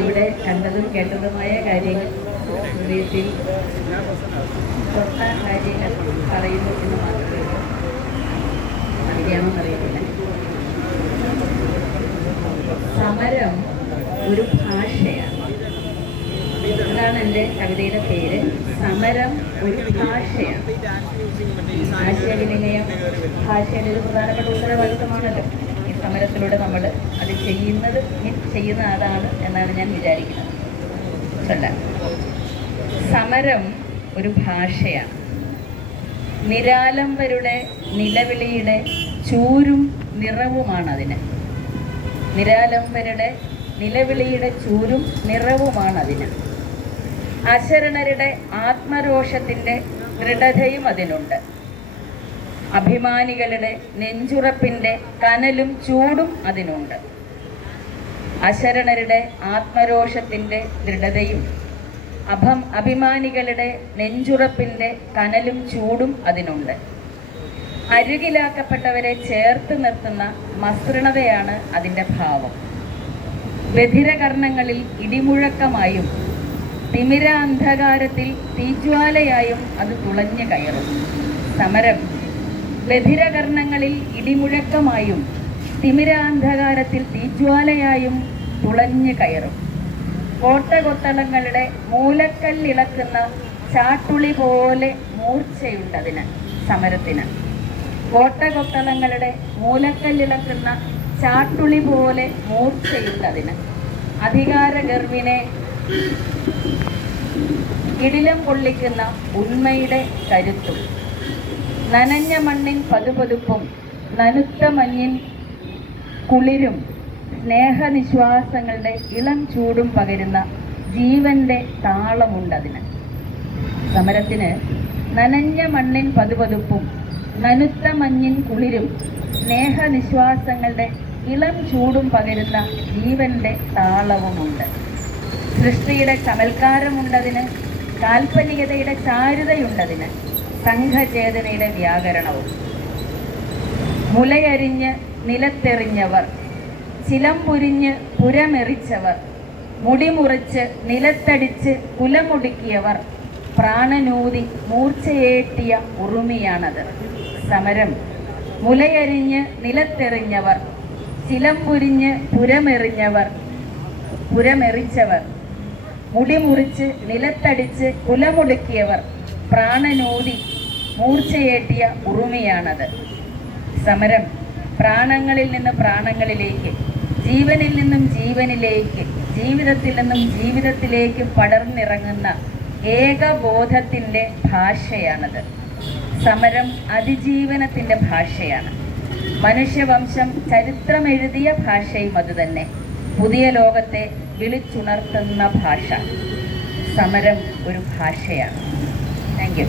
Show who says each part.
Speaker 1: ഇവിടെ കണ്ടതും കേട്ടതുമായ കാര്യങ്ങൾ ഹൃദയത്തിൽ തൊട്ട കാര്യങ്ങൾ പറയുന്നു എന്ന് മാത്രമേ അറിയാമെന്ന് അറിയത്തില്ല. സമരം ഒരു ഭാഷയാണ്. അതാണ് എന്റെ കവിതയുടെ പേര്. സമരം ഒരു ഭാഷയാണ്. ആശയവിനിമയം ഭാഷയുടെ ഒരു പ്രധാനപ്പെട്ട ഉത്തരവാദിത്തമാണല്ലോ. സമരത്തിലൂടെ നമ്മൾ അത് ചെയ്യുന്നത് ചെയ്യുന്ന ആളാണ് എന്നാണ് ഞാൻ വിചാരിക്കുന്നത്. ചൊല്ലാൻ സമരം ഒരു ഭാഷയാണ്. നിരാലംബരുടെ നിലവിളിയുടെ ചൂരും നിറവുമാണ് അതിന്. നിരാലംബരുടെ നിലവിളിയുടെ ചൂരും നിറവുമാണ് അതിന്. അശരണരുടെ ആത്മരോഷത്തിന്റെ ദൃഢതയും അതിനുണ്ട്. അഭിമാനികളുടെ നെഞ്ചുറപ്പിന്റെ കനലും ചൂടും അതിനുണ്ട്. അശരണരുടെ ആത്മരോഷത്തിന്റെ ദൃഢതയും അഭം അഭിമാനികളുടെ നെഞ്ചുറപ്പിന്റെ കനലും ചൂടും അതിനുണ്ട്. അരുകിലാക്കപ്പെട്ടവരെ ചേർത്ത് നിർത്തുന്ന മസൃണതയാണ് അതിന്റെ ഭാവം. ബധിരകർണങ്ങളിൽ ഇടിമുഴക്കമായും തിമിര അന്ധകാരത്തിൽ തീജ്വാലയായും അത് തുളഞ്ഞു കയറും. സമരം ബധിരകർണങ്ങളിൽ ഇടിമുഴക്കമായും തിമിരാന്ധകാരത്തിൽ തീജ്വാലയായും തുളഞ്ഞു കയറും. കോട്ടകൊത്തളങ്ങളുടെ മൂലക്കല്ലിളക്കുന്ന ചാട്ടുളി പോലെ മൂർച്ചയുണ്ടതിന് സമരത്തിന്. കോട്ടകൊത്തളങ്ങളുടെ മൂലക്കല്ലിളക്കുന്ന ചാട്ടുളി പോലെ മൂർച്ചയുണ്ടതിന്. അധികാര ഗർവിനെ ഇടിലം കൊള്ളിക്കുന്ന ഉണ്മയുടെ കരുത്തും. നനഞ്ഞ മണ്ണിൻ പതുപതുപ്പും നനുത്ത മഞ്ഞിൻ കുളിരും സ്നേഹനിശ്വാസങ്ങളുടെ ഇളം ചൂടും പകരുന്ന ജീവന്റെ താളമുണ്ടതിന്. സമരത്തിന് നനഞ്ഞ മണ്ണിൻ പതുപതുപ്പും നനുത്ത മഞ്ഞിൻ കുളിരും സ്നേഹനിശ്വാസങ്ങളുടെ ഇളം ചൂടും പകരുന്ന ജീവന്റെ താളവുമുണ്ട്. സൃഷ്ടിയുടെ ചമൽക്കാരമുണ്ടതിന് കാൽപ്പനികതയുടെ ചാരുതയുണ്ടതിന് സംഘചേതനയുടെ വ്യാകരണവും. മുലയരിഞ്ഞ് നിലത്തെറിഞ്ഞവർ ചിലമ്പുരിഞ്ഞ് പുരമെറിച്ചവർ മുടിമുറിച്ച് നിലത്തടിച്ച് കുലമുടുക്കിയവർ പ്രാണനൂതി മൂർച്ചയേറ്റിയ ഉറുമിയാണത്. സമരം. മുലയരിഞ്ഞ് നിലത്തെറിഞ്ഞവർ ചിലമ്പുരിഞ്ഞ് പുരമെറിഞ്ഞവർ പുരമെറിച്ചവർ മുടിമുറിച്ച് നിലത്തടിച്ച് കുലമുടുക്കിയവർ പ്രാണനൂതി മൂർച്ചയേറ്റിയ ഉറുമിയാണത്. സമരം പ്രാണങ്ങളിൽ നിന്ന് പ്രാണങ്ങളിലേക്ക് ജീവനിൽ നിന്നും ജീവനിലേക്ക് ജീവിതത്തിൽ നിന്നും ജീവിതത്തിലേക്ക് പടർന്നിറങ്ങുന്ന ഏകബോധത്തിന്റെ ഭാഷയാണത്. സമരം അതിജീവനത്തിന്റെ ഭാഷയാണ്. മനുഷ്യവംശം ചരിത്രമെഴുതിയ ഭാഷയും അതുതന്നെ. പുതിയ ലോകത്തെ വിളിച്ചുണർത്തുന്ന ഭാഷ. സമരം ഒരു ഭാഷയാണ്. Thank you